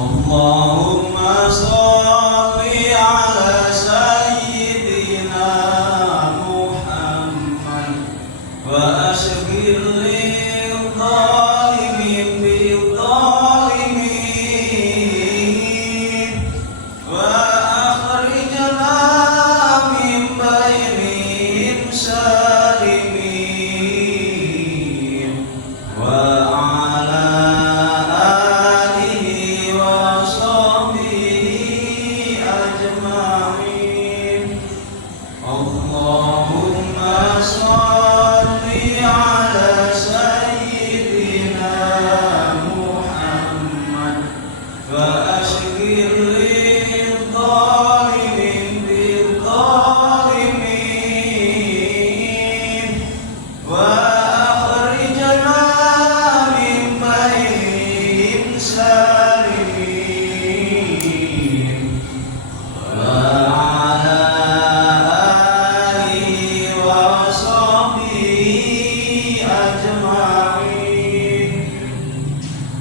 Allahumma sholli ala sayyidina Muhammad wa ashghil lil zalimin bil zalimin wa akhrijna min bainihim salimin wa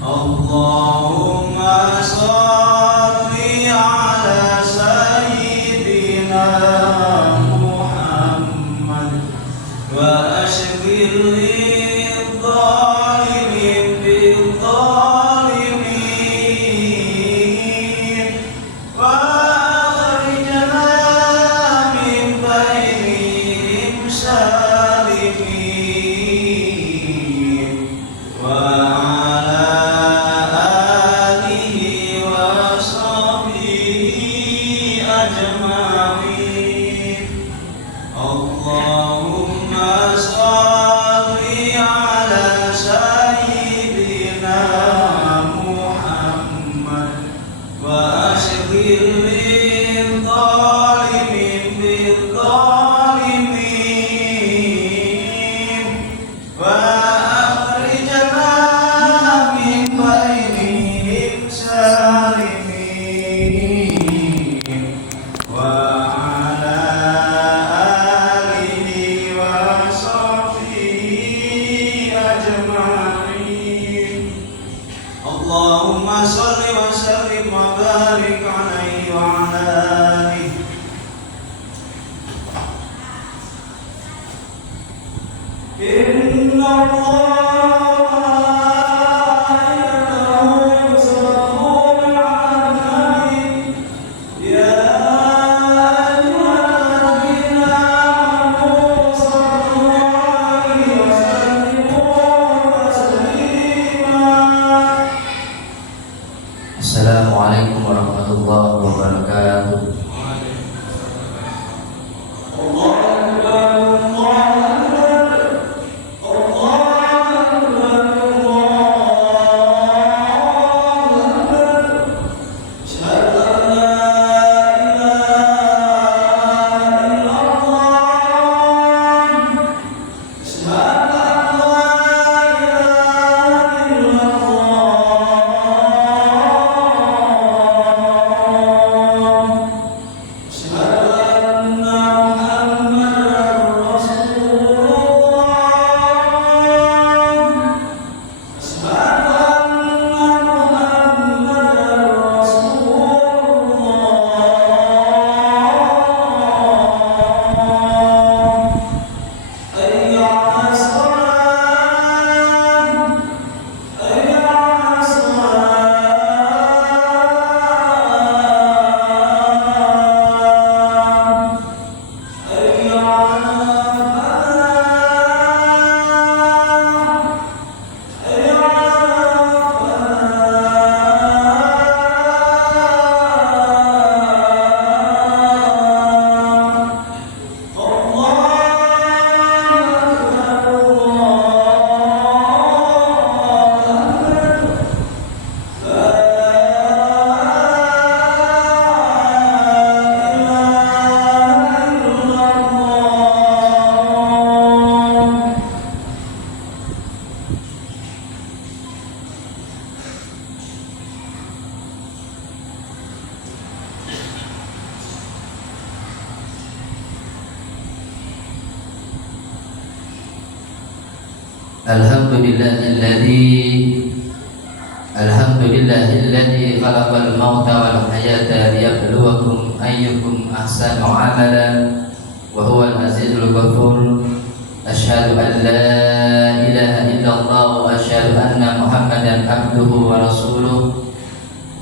Allahumma sholli ala sayyidina Muhammad wa ashghil lil zalimin bil zalimin Allahumma salli wa sallim wa barik alaihi wa ala alihi. Inna Allah Assalamualaikum warahmatullahi wabarakatuh. Alhamdulillahilladzi khalaqal mauta wal hayata liyabluwakum ayyukum ahsanu amala wa huwal azizul ghafur. Asyhadu an la ilaha illallah wa asyhadu anna Muhammadan abduhu wa rasuluh.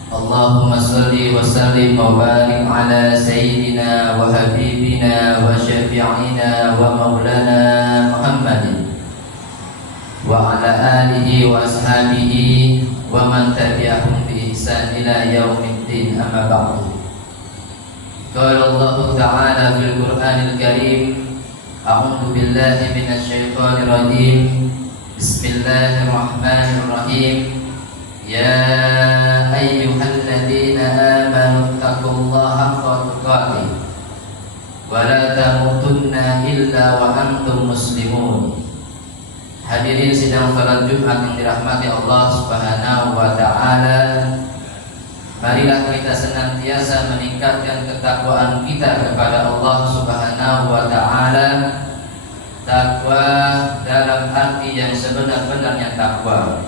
Allahumma salli wa sallim wa barik ala sayyidina wa habibina wa syafi'ina wa maulana Muhammadin wa ala alihi wa ashabihi wa man tabi'ahum bi ihsan ila yaumiddin, amma ba'du. Qala Allah ta'ala fil Qur'anil Karim, a'udzu billahi minasy syaithanir rajim. Bismillahirrahmanirrahim. Ya ayyuhalladzina amanu taqullaha haqqa tuqatih wa la tamutunna illa wa antum muslimun. Hadirin sidang salat Jumat yang dirahmati Allah Subhanahu wa taala, marilah kita senantiasa meningkatkan ketakwaan kita kepada Allah Subhanahu wa taala. Takwa dalam arti yang sebenar-benarnya takwa,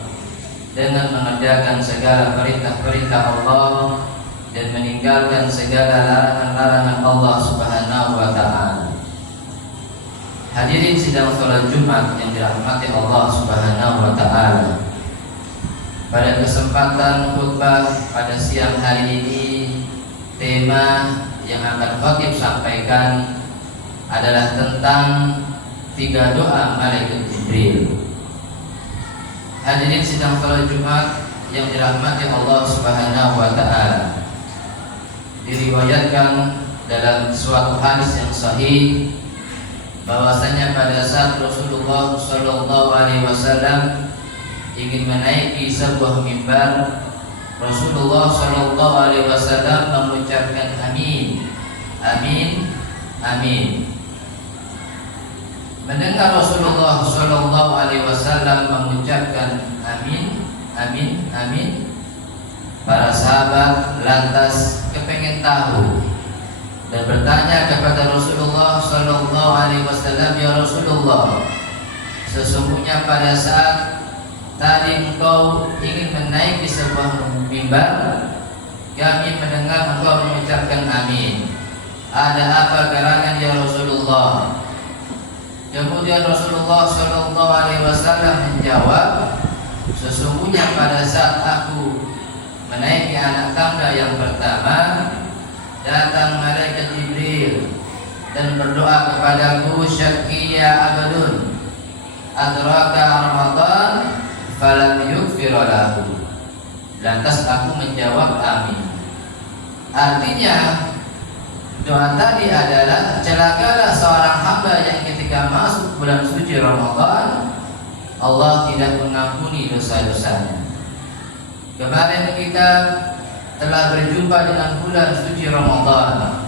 dengan mengerjakan segala perintah-perintah Allah dan meninggalkan segala larangan-larangan Allah Subhanahu wa taala. Hadirin sidang salat Jumat yang dirahmati Allah Subhanahu wa taala. Pada kesempatan khutbah pada siang hari ini, tema yang akan khatib sampaikan adalah tentang 3 doa malaikat Jibril. Hadirin sidang salat Jumat yang dirahmati Allah Subhanahu wa taala. Diriwayatkan dalam suatu hadis yang sahih bahwasanya pada saat Rasulullah Shallallahu Alaihi Wasallam ingin menaiki sebuah mimbar, Rasulullah Shallallahu Alaihi Wasallam mengucapkan amin, amin, amin. Mendengar Rasulullah Shallallahu Alaihi Wasallam mengucapkan amin, amin, amin, para sahabat lantas kepengen tahu dan bertanya kepada Rasulullah Sallallahu Alaihi Wasallam, ya Rasulullah, sesungguhnya pada saat tadi engkau ingin menaiki sebuah mimbar, kami mendengar engkau mengucapkan amin. Ada apa gerangan ya Rasulullah? Kemudian Rasulullah Shallallahu Alaihi Wasallam menjawab, sesungguhnya pada saat aku menaiki anak tangga yang pertama, datang malaikat Jibril dan berdoa kepadaku, Syakiyya abdun adraka Ramadan falam yughfir lahu. Lantas aku menjawab amin. Artinya doa tadi adalah celakalah seorang hamba yang ketika masuk bulan suci Ramadan Allah tidak mengampuni dosa-dosanya. Kemarin kita telah berjumpa dengan bulan suci Ramadan.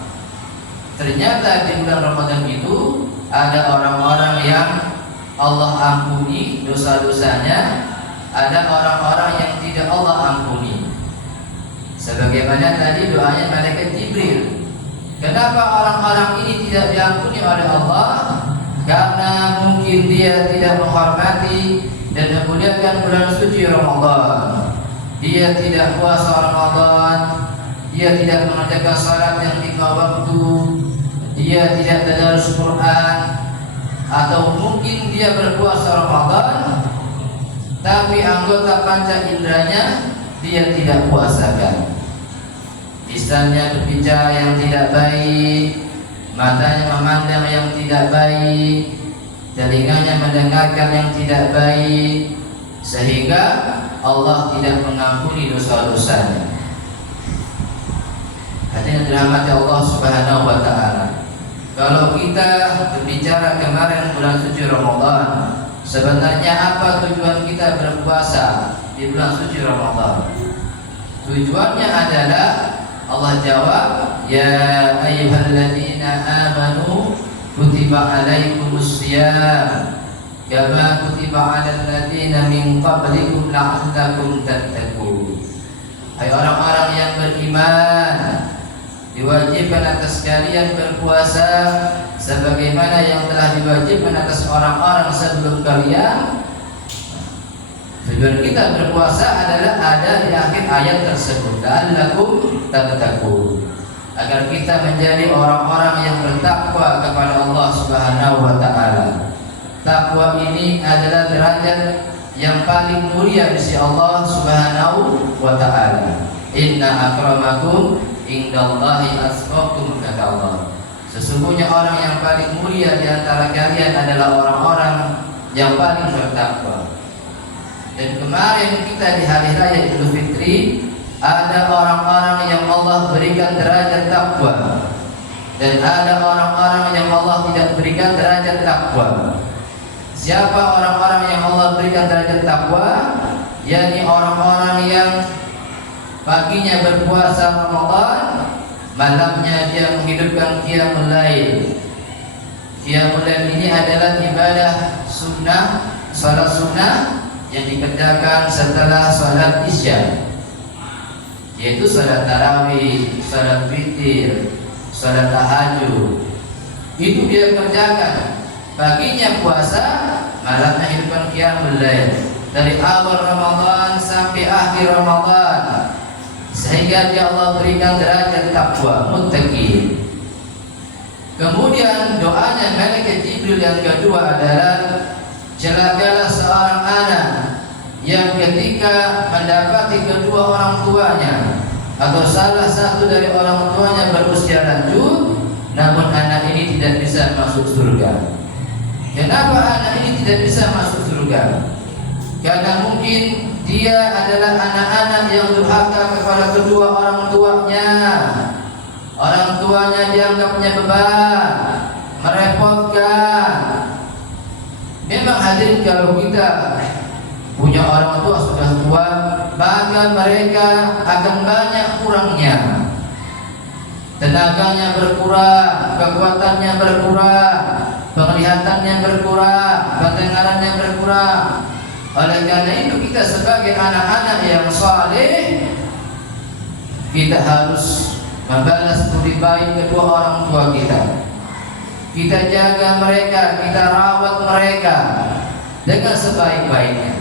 Ternyata di bulan Ramadan itu ada orang-orang yang Allah ampuni dosa-dosanya, ada orang-orang yang tidak Allah ampuni. Sebagaimana tadi doanya malaikat Jibril. Kenapa orang-orang ini tidak diampuni oleh Allah? Karena mungkin dia tidak menghormati dan memuliakan bulan suci Ramadan. Dia tidak puasa Ramadan, dia tidak mengerjakan salat yang 5 waktu, dia tidak tadarus Quran, atau mungkin dia berpuasa Ramadan tapi anggota panca inderanya dia tidak puasakan. Lisannya berbicara yang tidak baik, matanya memandang yang tidak baik, telinganya mendengarkan yang tidak baik, sehingga Allah tidak mengampuni dosa-dosanya. Hadirin dirahmati Allah Subhanahu wa taala. Kalau kita berbicara kemarin bulan suci Ramadan, sebenarnya apa tujuan kita berpuasa di bulan suci Ramadan? Tujuannya adalah Allah jawab, ya ayyuhalladzina amanu kutiba alaikumus shiyam kama kutiba alal ladzina min qablikum la'allakum tattaqun. Hai orang-orang yang beriman, diwajibkan atas kalian berpuasa sebagaimana yang telah diwajibkan atas orang-orang sebelum kalian. Tujuan kita berpuasa adalah ada di akhir ayat tersebut, la'allakum tattaqun, agar kita menjadi orang-orang yang bertakwa kepada Allah Subhanahu wa taala. Takwa ini adalah derajat yang paling mulia di sisi Allah Subhanahu wa taala. Inna akramakum indallahi atqakum, kata Allah. Sesungguhnya orang yang paling mulia di antara kalian adalah orang-orang yang paling bertakwa. Dan kemarin kita di hari raya Idul Fitri ada orang-orang yang Allah berikan derajat takwa dan ada orang-orang yang Allah tidak berikan derajat takwa. Siapa orang-orang yang Allah berikan derajat takwa? yakni orang-orang yang paginya berpuasa Ramadan, malamnya dia menghidupkan qiyamul lail. Qiyamul lail ini adalah ibadah sunnah, salat sunnah yang dikerjakan setelah salat Isya, yaitu salat tarawih, salat witir, salat tahajud. Itu dia kerjakan. Paginya puasa, malamnya hidupkan qiyamul lail dari awal Ramadan sampai akhir Ramadan, sehingga dia Allah berikan derajat takwa muttaqin. Kemudian doanya malaikat Jibril yang kedua adalah celakalah seorang anak yang ketika mendapati kedua orang tuanya atau salah satu dari orang tuanya berusia lanjut, namun anak ini tidak bisa masuk surga. Kenapa anak ini tidak bisa masuk surga? Karena mungkin dia adalah anak-anak yang durhaka kepada kedua orang tuanya. Orang tuanya dianggapnya beban, merepotkan. Memang hadirin, kalau kita punya orang tua sudah tua, bahkan mereka akan banyak kurangnya. Tenaganya berkurang, kekuatannya berkurang, penglihatannya berkurang, pendengarannya berkurang. Oleh karena itu kita sebagai anak-anak yang saleh, kita harus membalas budi baik kedua orang tua kita. Kita jaga mereka, kita rawat mereka dengan sebaik-baiknya.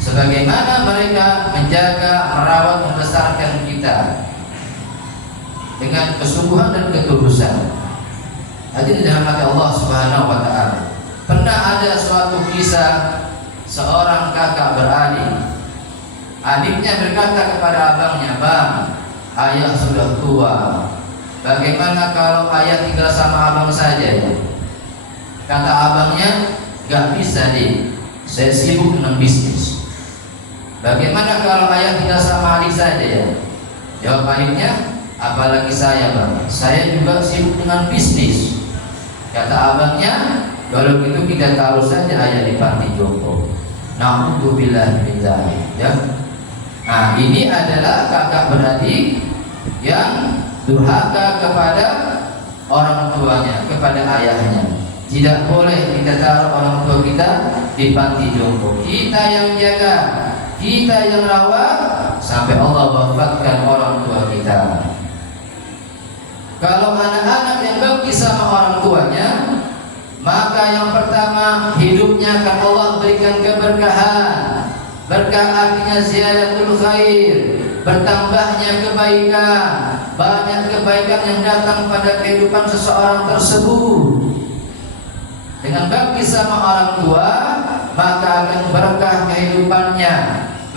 sebagaimana mereka menjaga, merawat, membesarkan kita dengan kesungguhan dan ketulusan. Hadirin dirahmati Allah Subhanahu wa taala. Pernah ada suatu kisah seorang kakak beradik. Adiknya berkata kepada abangnya, "Bang, ayah sudah tua. Bagaimana kalau ayah tinggal sama abang saja ya?" Kata abangnya, "Gak bisa deh, saya sibuk dengan bisnis." "Bagaimana kalau ayah tinggal sama adik saja ya?" Jawab adiknya, "Apalagi saya bang, saya juga sibuk dengan bisnis." Kata abangnya, "Kalau gitu kita taruh saja ayah di panti jompo." Na'udzubillah min dzalik ya. Nah, ini adalah kakak beradik yang durhaka kepada orang tuanya, kepada ayahnya. Tidak boleh kita taruh orang tua kita di panti jompo. Kita yang jaga, kita yang rawat sampai Allah wafatkan orang tua kita. Kalau anak-anak yang bakti sama orang tuanya, maka yang pertama hidupnya akan Allah berikan keberkahan. Berkah artinya ziyadatul khair, bertambahnya kebaikan, banyak kebaikan yang datang pada kehidupan seseorang tersebut. Dengan bakti sama orang tua, maka akan berkah kehidupannya,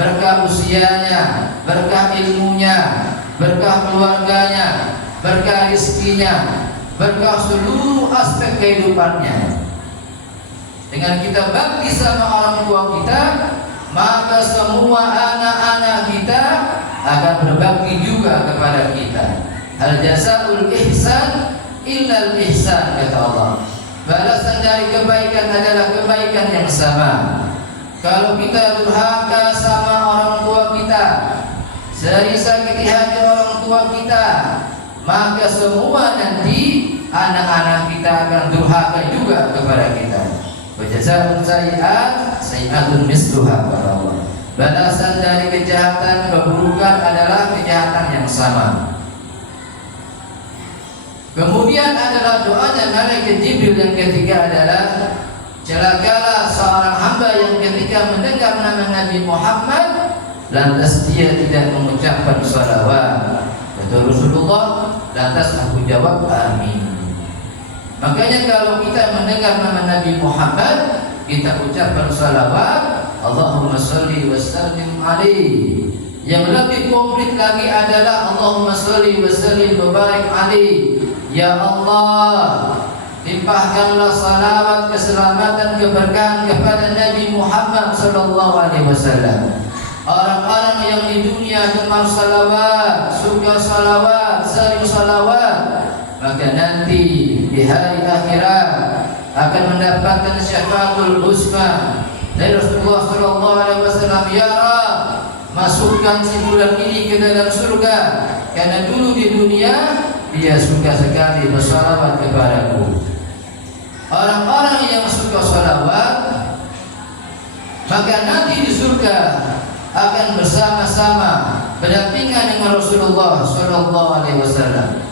berkah usianya, berkah ilmunya, berkah keluarganya, berkah rezekinya, berkah seluruh aspek kehidupannya. Dengan kita bakti sama orang tua kita, maka semua anak-anak kita akan berbakti juga kepada kita. Al jazaa'ul ihsan illal ihsan, kata Allah. Balasan dari kebaikan adalah kebaikan yang sama. Kalau kita durhaka sama orang tua kita, sering sakiti hati orang tua kita, maka semua nanti anak-anak kita akan durhaka juga kepada kita. Jazaa'un sayyi'at sayyi'atun misluha, kata Allah. Balasan dari kejahatan, keburukan adalah kejahatan yang sama. Kemudian adalah doanya malaikat Jibril yang ketiga adalah, celakalah seorang hamba yang ketika mendengar nama Nabi Muhammad lantas dia tidak mengucapkan salawat. Kata Rasulullah, lantas aku jawab amin. Makanya kalau kita mendengar nama Nabi Muhammad, kita ucapkan salawat, Allahumma sholli wa sallim alaihi. Yang lebih komplit lagi adalah Allahumma sholli wa sallim wa barik alaihi. Ya Allah, limpahkanlah salawat, keselamatan, keberkahan kepada Nabi Muhammad sallallahu alaihi wasallam. Orang-orang yang di dunia gemar salawat, suka salawat, sering salawat, maka nanti di hari akhirat akan mendapatkan syafaatul uzma dari Rasulullah sallallahu alaihi wasallam. Ya Rabb, masukkan si bulan ini ke dalam surga, karena dulu di dunia dia suka sekali bersalawat kepadaku. Orang-orang yang suka salawat, maka nanti di surga akan bersama-sama berdampingan dengan Rasulullah sallallahu alaihi wasallam.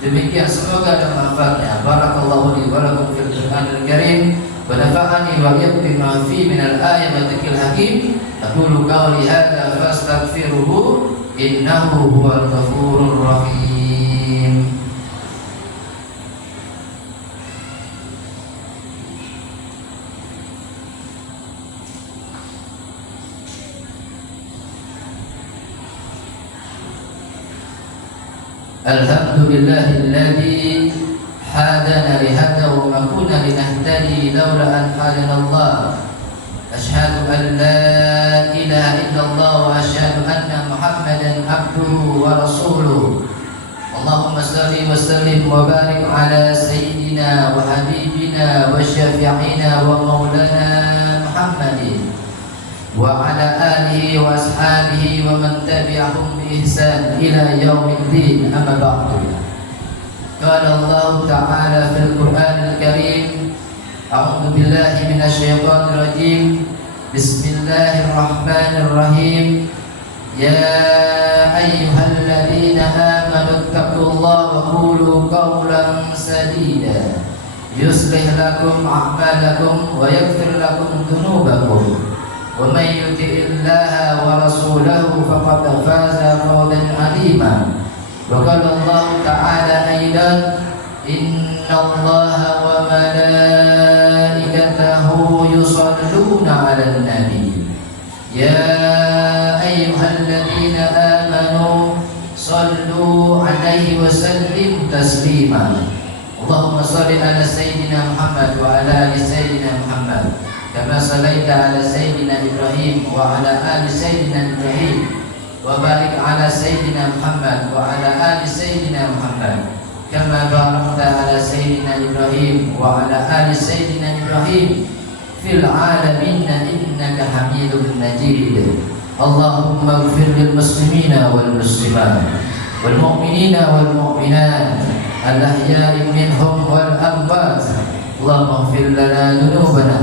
Demikian, semoga ada manfaatnya. Barakallahu li wa lakum fil Qur'anil Karim wa nafa'ani wa iyyakum bima fihi minal ayati wa dzikril hakim. Aqulu qawli hadza fastaghfiruhu innahu huwal ghafurur rahim. Alhamdulillahilladzi hadana lihada wa ma kunna linahtadi laula an hadana Allah. Asyhadu an la ilaha illallah wa asyhadu anna Muhammadan abduhu wa rasuluh. Allahumma salli wa sallim wa barik ala sayyidina wa habibina wa syafi'ina wa maulana Muhammadin wa ala alihi wa ashabihi wa man tabi'ahum bi ihsan ila yaumiddin, amma ba'du. Qala Allah ta'ala fil Qur'anil Karim, a'udzu billahi minasyaitonir rajim. Bismillahirrahmanirrahim. Ya ayyuhalladzina amanu taqullaha wa qulu qawlan sadida yuslih lakum a'malakum wa yaghfir lakum dhunubakum ومن يطع الله ورسوله فقد فاز فوزا عظيما وقال الله تعالى أيضا إن الله وملائكته يصلون على النبي يا أيها الذين آمنوا صلوا عليه وسلموا تسليما اللهم صل على سيدنا محمد وعلى آل سيدنا محمد كما صليت على سيدنا إبراهيم وعلى آل سيدنا إبراهيم وبارك على سيدنا محمد وعلى آل سيدنا محمد كما باركت على سيدنا إبراهيم وعلى آل سيدنا إبراهيم في العالمين إنك حميد مجيد اللهم اغفر للمسلمين والمسلمات والمؤمنين والمؤمنات الأحياء منهم والأموات اللهم اغفر لنا ذنوبنا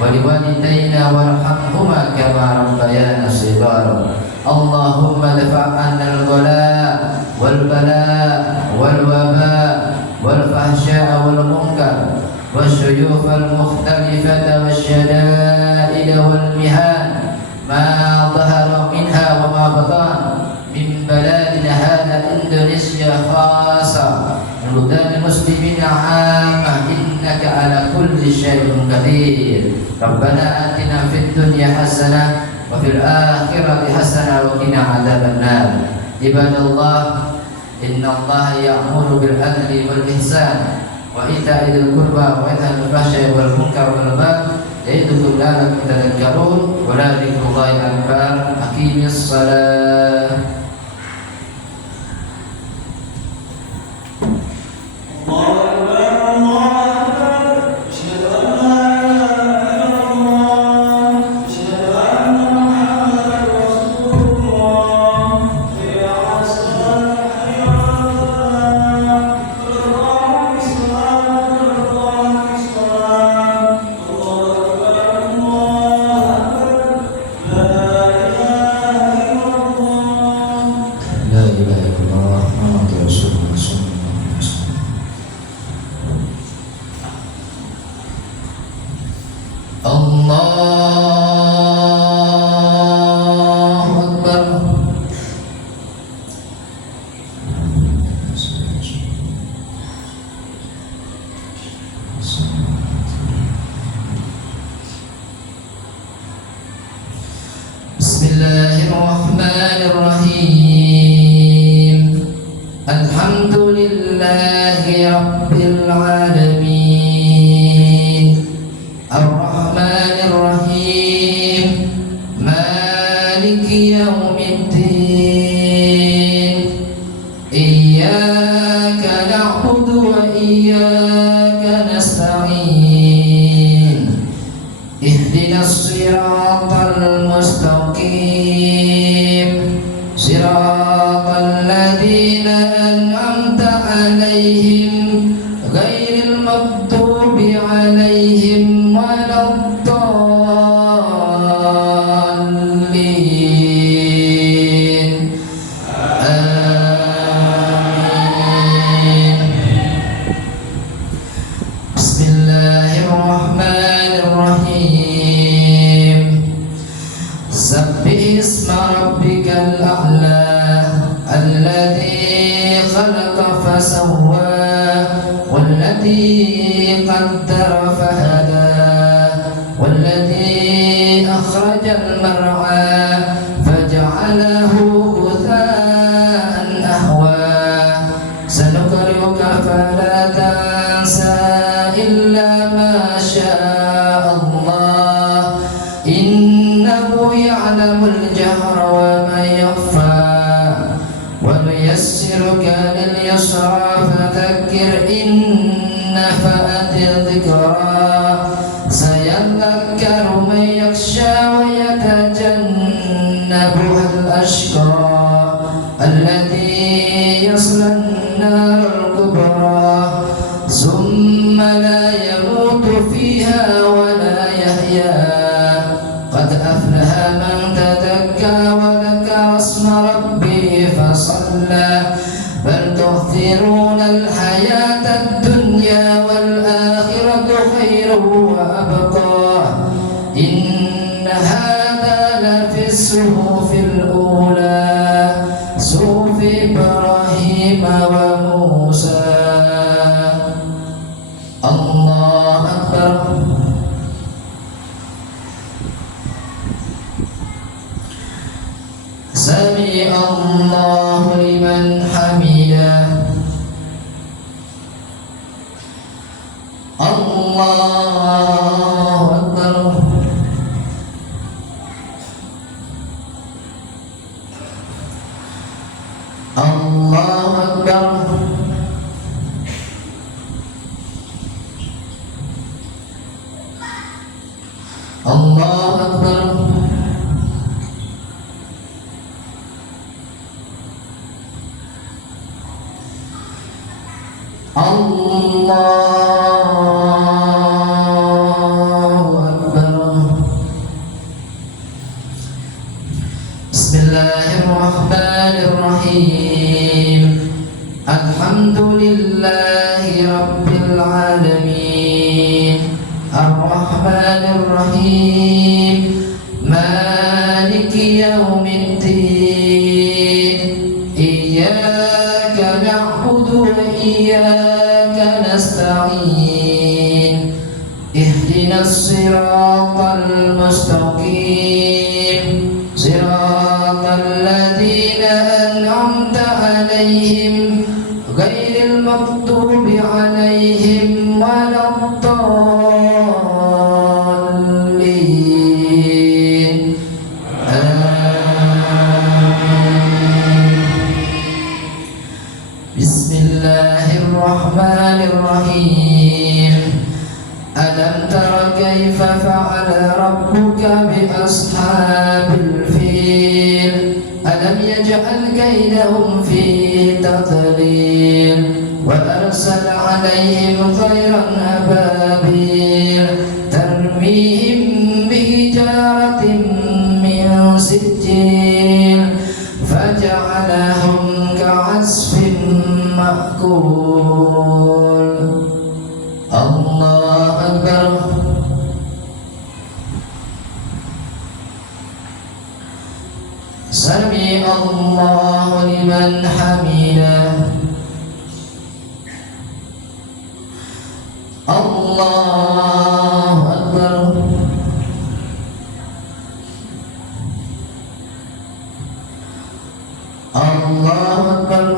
ولوالدينا وارحمهما كما ربيانا صغارا اللهم ادفع عنا الغلاء والبلاء والوباء والفحشاء والمنكر والشيوخ المختلفة والشدائد والمهان ما ظهر منها وما بطن من بلادنا هذا إندونيسيا خاصة بلدان المسلمين عامة إنك على كل شيء قدير ربنا آتنا في الدنيا حسنة وفي الآخرة حسنة وقنا عذاب النار عباد الله إن الله يأمر بالعدل والإحسان وإيتاء ذي القربى وينهى عن الفحشاء والمنكر والبغي يعظكم لعلكم تذكرون ولذكر الله أكبر أقيم الصلاة Bismillahirrahmanirrahim. Alhamdulillahi rabbil alamin. Ar-Rahmanir-Rahim. Maliki yaumiddin. Iyyaka na'budu wa iyyaka nasta'in. Ihdinas siratal mustaqim. Siratal ladzina an'amta 'alaihim ghairil maghdubi 'alaihim waladdallin. Amin. Bismillahirrahmanirrahim. Sabbih isma rabbikal a'la alladzi khalaqa fasawwa walladzi qaddara fahada walladzi akhrajal mar'a faj'alahu ghutha'an ahwa sanuqri'uka fala tansa illa ma syaa Allah innahu ya'lamul jahra wa ma yakhfa ونيسرك لليسرى فذكر إن نفعت الذكرى سيذكر من يخشى ويتجنبها الأشقى الذي يصلى النار الكبرى ثم لا يموت فيها ولا يحيا قد أفلح من تزكى وذكر اسم ربه فصلى بل تؤثرون الحياة الدنيا والآخرة خير وأبقى إن هذا الأولى صحف إبراهيم وموسى. الله أكبر. سمع الله لمن حمده. الله أكبر. الله أكبر. الله أكبر. الله أكبر. بسم الله الرحمن الرحيم. الحمد لله رب العالمين الرحمن الرحيم مالك يوم الدين إياك نعبد وإياك نستعين اهدنا الصراط المستقيم صراط الذين أنعمت عليهم غير المغضوب عليهم ولا الضالين آمين. بسم الله الرحمن الرحيم. ألم تر كيف فعل ربك بأصحاب الفيل ألم يجعل كيدهم في تضليل وأرسل عليهم طيرا أبابيل ترميهم بحجارة من سجيل فجعلهم كعصف مأكول. الله أكبر. سمع الله لمن حمده. الله أكبر. الله أكبر.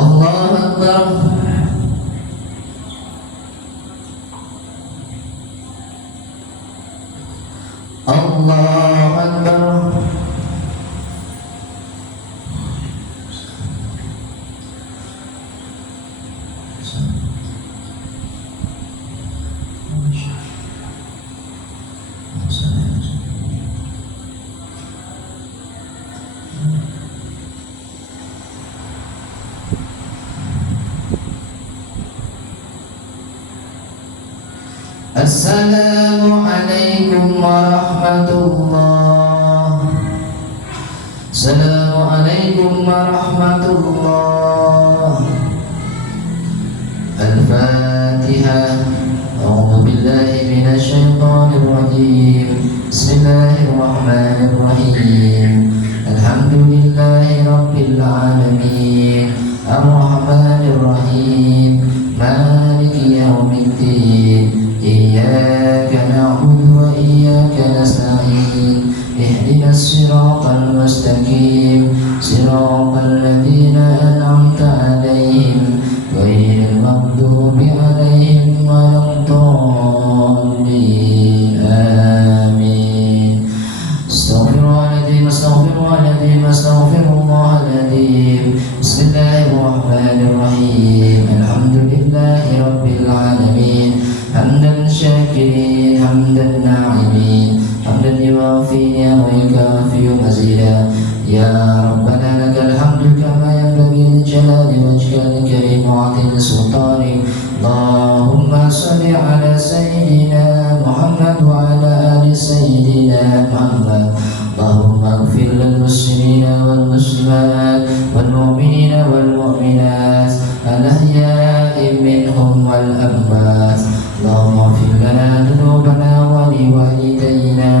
الله أكبر. الله أكبر. السلام عليكم ورحمة الله. السلام عليكم ورحمة الله. الفاتحة. أعوذ بالله من الشيطان الرجيم. بسم الله الرحمن الرحيم. الحمد لله رب العالمين الرحمن الرحيم مالك يوم الدين إياك نعبد وإياك نستعين اهدنا الصراط المستقيم صراط الذين أنعمت عليهم غير المغضوب عليهم ولا الضالين آمين. استغفر الله العظيم استغفر الله العظيم استغفر الله العظيم. بسم الله الرحمن الرحيم. الحمد لله رب العالمين حمدا شاكرين حمدا ناعمين حمدا يوافي ويكافئ مزيدا. يا ربنا لك الحمد كما ينبغي لجلال وجهك الكريم وعظيم سلطانك. اللهم صل على سيدنا محمد وعلى آل سيدنا محمد. اللهم اغفر للمسلمين والمسلمات والمؤمنين والمؤمنات الأحياء منهم والأموات. اللهم اغفر لنا ذنوبنا ولوالدينا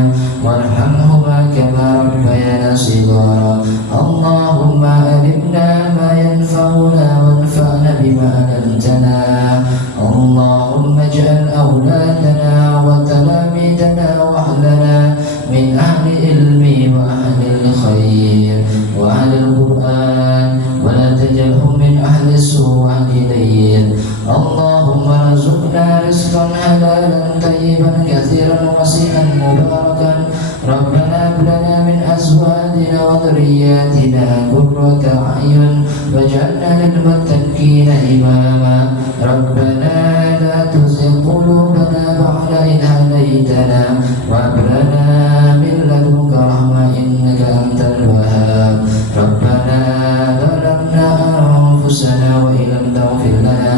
وارحمهما كما ربيانا صغارا. اللهم علمنا ما ينفعنا وانفعنا بما علمتنا. اللهم اجعل أولادنا وتلاميذنا وأهلنا من أهل العلم وأهل الخير وأهل القرآن ولا تجعلهم من أهل السوء وأهل الليل. اللهم ارزقنا رزقا حلالا طيبا كثيرا واسعا مباركا. ربنا هب لنا من أزواجنا وذرياتنا قرة أعين واجعلنا للمتقين إماما. ربنا لا تزغ قلوبنا بعد إذ هديتنا وهب لنا من لدنك رحمة إنك أنت الوهاب. ربنا ظلمنا أنفسنا وإن لم تغفر لنا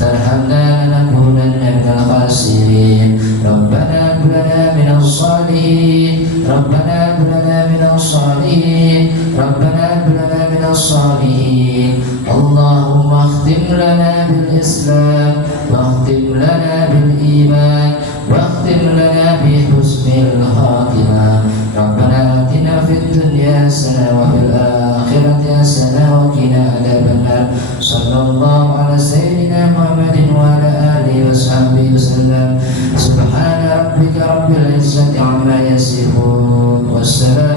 ترحمنا لنكونن من الخاسرين. ربنا هب لنا من الصالحين. ربنا هب لنا من الصالحين. ربنا هب لنا من الصالحين. اللهم اختم لنا بالإسلام واختم لنا بالإيمان واختم لنا بحسن الخاتمة. ربنا آتنا في الدنيا حسنة وفي الآخرة حسنة وقنا عذاب النار. صلى الله على سيدنا محمد وعلى آله وصحبه وسلم. سبحان ربك رب العزة عما يصفون والسلام